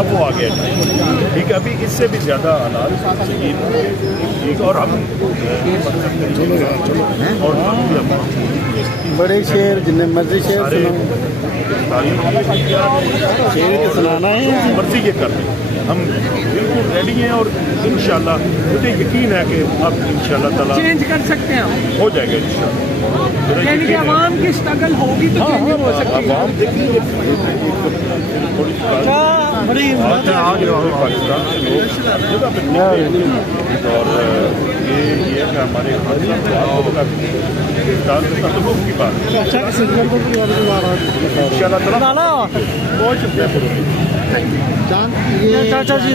अब वो आ गया ठीक है। अभी इससे भी ज़्यादा हालात ठीक और हम और बड़े शेर जिन्हें मर्जी शेर सुनाना है, मर्जी ये कर रहे हैं। हम बिल्कुल रेडी हैं और इंशाल्लाह मुझे यकीन है कि अब इंशाल्लाह ताला चेंज कर सकते हैं, हो जाएगा इंशाल्लाह। यानी कि आवाम की स्ट्रगल होगी तो चेंज हो सकती है। आवाम देखेंगे थोड़ी पाकिस्तान से लोग जगह पे और ये कि हमारे की बात इंशाल्लाह ताला बहुत शुक्रिया। चाचा जी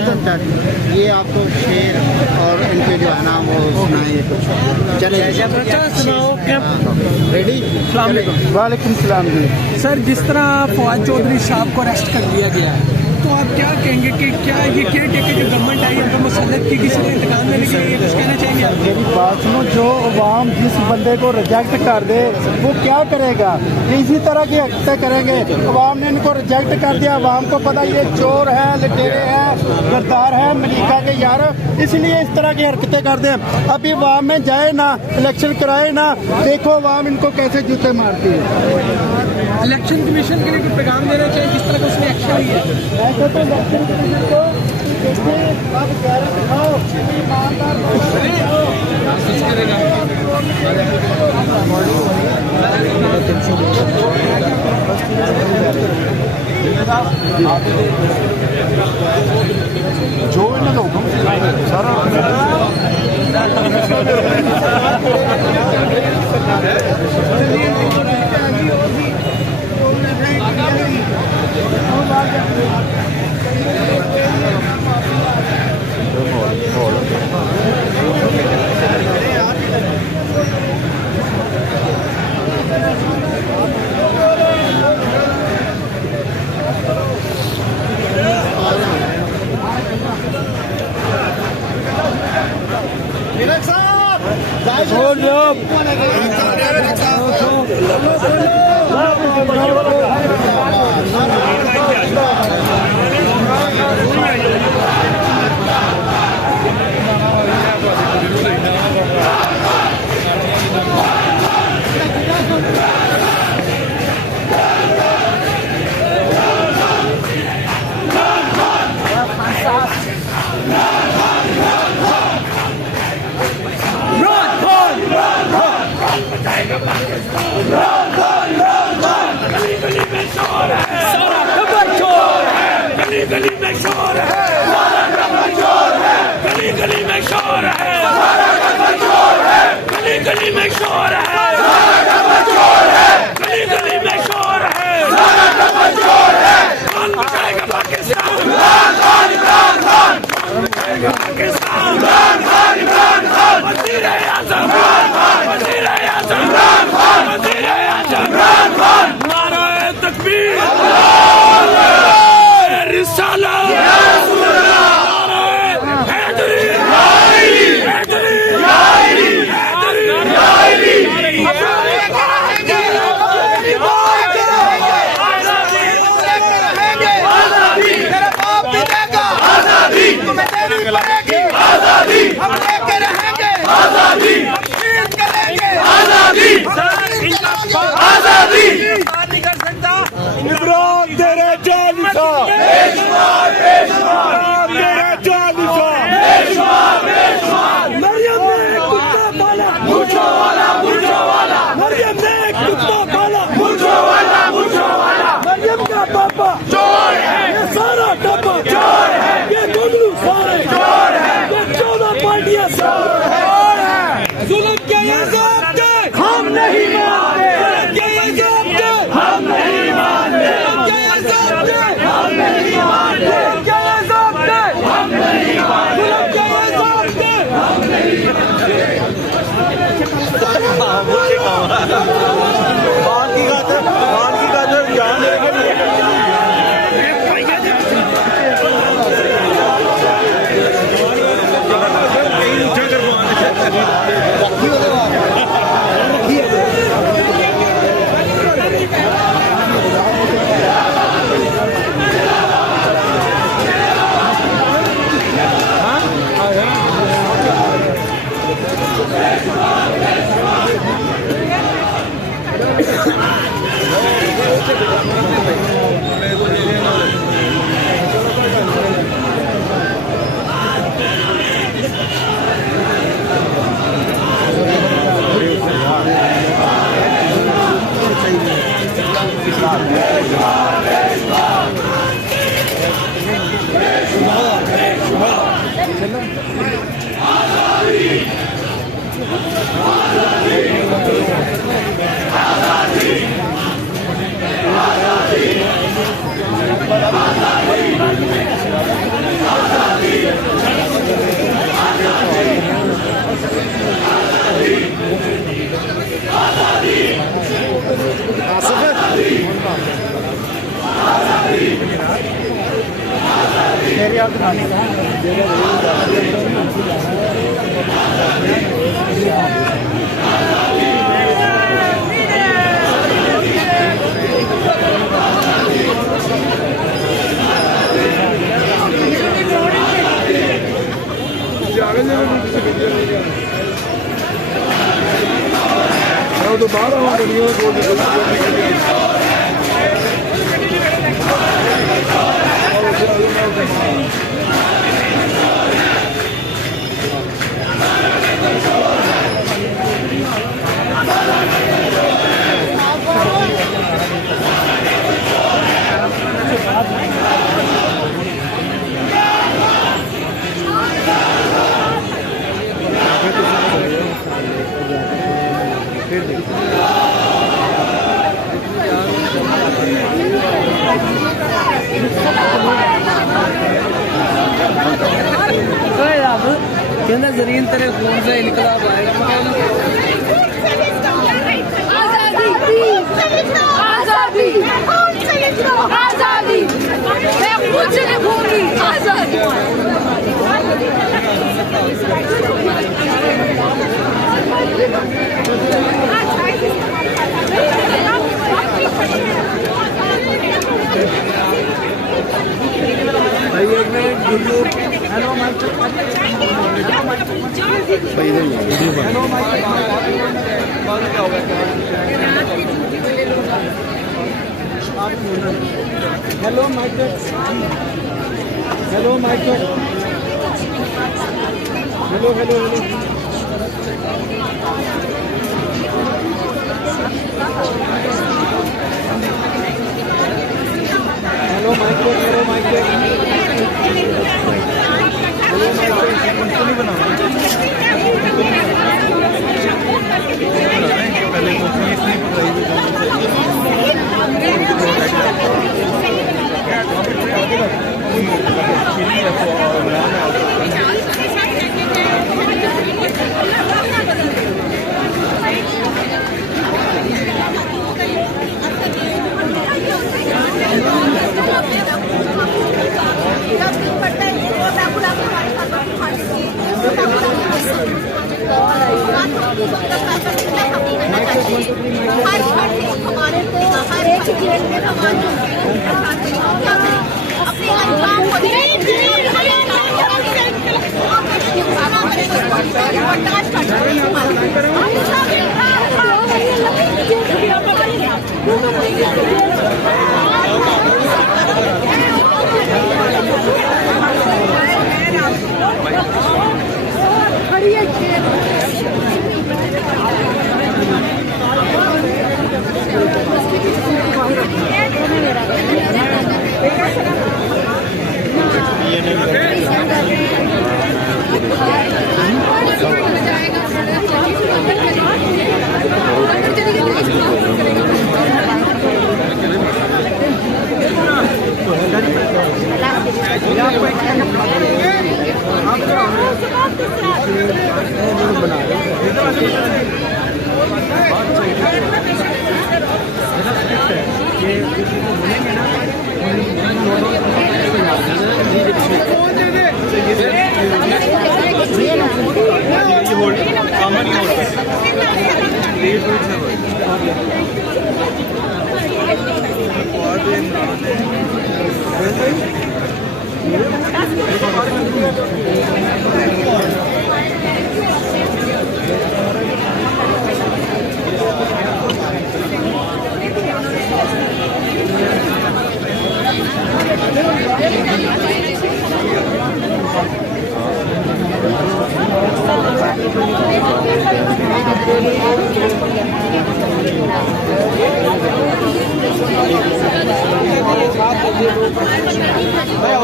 ये आपको शेर और इनके जो है ना वो सुनाइए कुछ। चले रेडी? वालेकुम सलाम जी। सर, जिस तरह फवाद चौधरी साहब को अरेस्ट कर दिया गया है, तो आप क्या कहेंगे कि क्या ये केयर टेकर जो गवर्नमेंट आई है उनको मुसल्लत की किसी को इंतकाम देने के लिए कुछ कहना चाहिए आप? मेरी बात सुनो, जो अवाम जिस बंदे को रिजेक्ट कर दे वो क्या करेगा? इसी तरह की हरकतें करेंगे। अवाम ने इनको रिजेक्ट कर दिया, अवाम को पता ये चोर है, लटेरे हैं, गद्दार है, मलिका के यार, इसलिए इस तरह की हरकतें कर दे। अभी अवाम में जाए ना, इलेक्शन कराए ना, देखो अवाम इनको कैसे जूते मारती है। इलेक्शन कमीशन के लिए कोई पैगाम देना चाहिए जिस तरह का उसने एक्शन लिया है? ऐसे तो इलेक्शन कमीशन को अब गैरत दिखाओ, ईमानदार जो इन्होंने हुक्म सारा गली में शोर है, गली गली में शोर है, गली गली में शोर है, गली गली में शोर है, कौन बचाएगा पाकिस्तान? पाकिस्तान वज़ीर आज़म, वज़ीर आज़म, वज़ीर आज़म, नारे तकबीर, रिसालत, इमरान तेरे जालिसा, तेरे जालिसा, मरियम ने कुत्ता पाला, मुझो वाला, मरियम ने कुत्ता पाला, मुझो वाला, मरियम का पापा चोर है, ये सारा टप्पा चोर है, ये गुगलू सारे चोर है, ये 14 पार्टियां चोर है, जुल्म के इल्जाम दे हम नहीं मानते, हम नहीं मानते, हम नहीं मानते, तो बाहर कहना जरीन तेरे खून से इनकलाब आएगा। आजादी आजादी मैं कुछ नहीं भूली। आजादी hello mic hello mic hello mic hello hello hello hello mic hello mic hello mic बनाओ पहले हमारे को हर एक जीवन में भगवान अपने अनुभाव को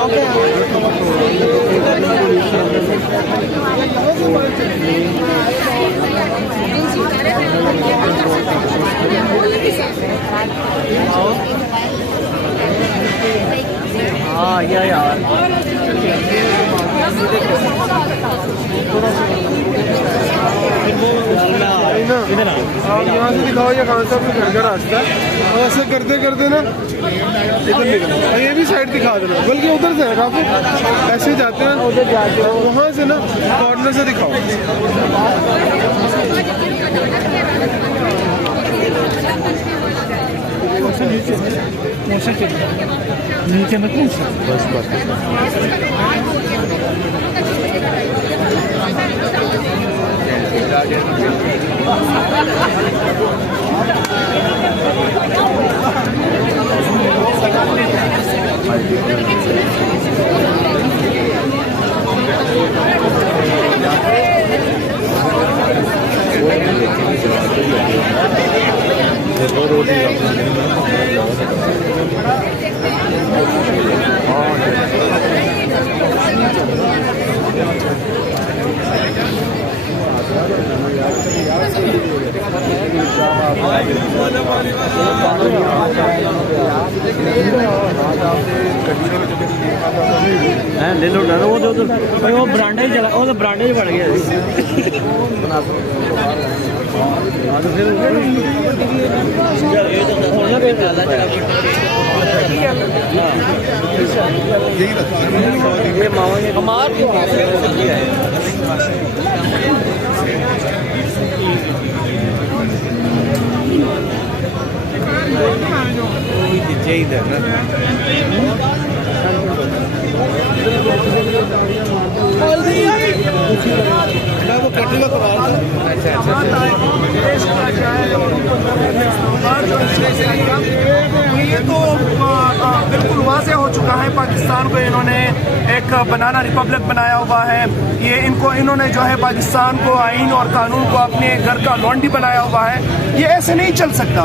ओके हाँ यार आप यहाँ से दिखाओ ये खान साहब के घर का रास्ता है, और ऐसे करते करते ना इधर निकलो, ये भी साइड दिखा देना, बल्कि उधर से है काफी, ऐसे जाते हैं उधर जाके वहाँ से ना कॉर्नर से दिखाओ। नीचे में कौन सा बस बस ले लो ना वो तो भाई वो बरांडा ही चला वो तो बरांडे ही बढ़ गया ये तो बिल्कुल वाज़ेह हो चुका है, पाकिस्तान को इन्होंने एक बनाना रिपब्लिक बनाया हुआ है। ये इन्होंने जो है पाकिस्तान को आईन और कानून को अपने घर का लॉन्डी बनाया हुआ है। ये ऐसे नहीं चल सकता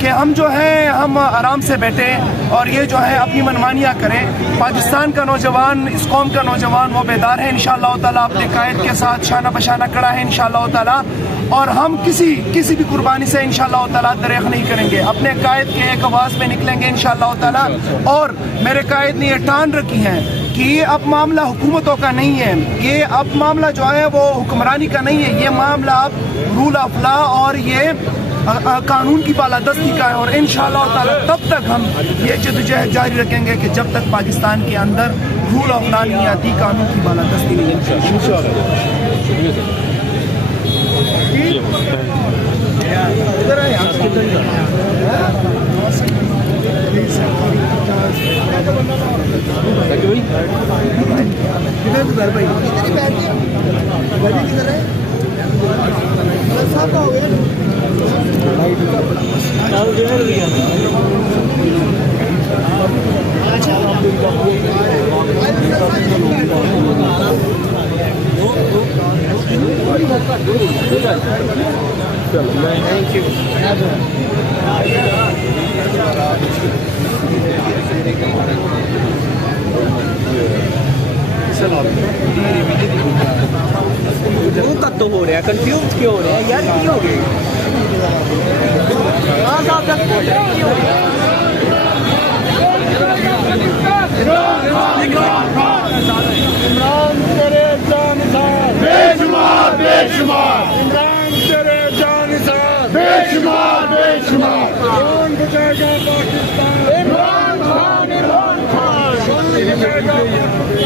कि हम जो है हम आराम से बैठे और ये जो है अपनी मनमानियाँ करें। पाकिस्तान का नौजवान, इस कौम का नौजवान वो बेदार है इंशाअल्लाह ताला, अपने कायद के साथ शाना बशाना खड़ा है इंशाअल्लाह ताला, और हम किसी भी कुर्बानी से इंशाअल्लाह ताला दरेख नहीं करेंगे। अपने कायद के एक आवाज़ में निकलेंगे इंशाअल्लाह ताला। और मेरे कायद ने ये ठान रखी है कि ये अब मामला हुकूमतों का नहीं है, ये अब मामला जो है वो हुक्मरानी का नहीं है, ये मामला अब रूल ऑफ लॉ और ये कानून की बालादस्ती का है। और इंशाअल्लाह ताला तब तक हम ये जद्दोजहद जारी रखेंगे कि जब तक पाकिस्तान के अंदर रूल ऑफ लॉ नहीं आती, कानून की बालादस्ती नहीं कद्दू हो रहा है, कंफ्यूज क्यों हो रहा है यार, क्यों हो गए इमरान तेरे जानिसार बेशुमार बेशुमार, इमरान तेरे जानिसार बेशुमार बेशुमार, कौन बचाएगा पाकिस्तान, इमरान खान इमरान खान, कौन बचाएगा पाकिस्तान।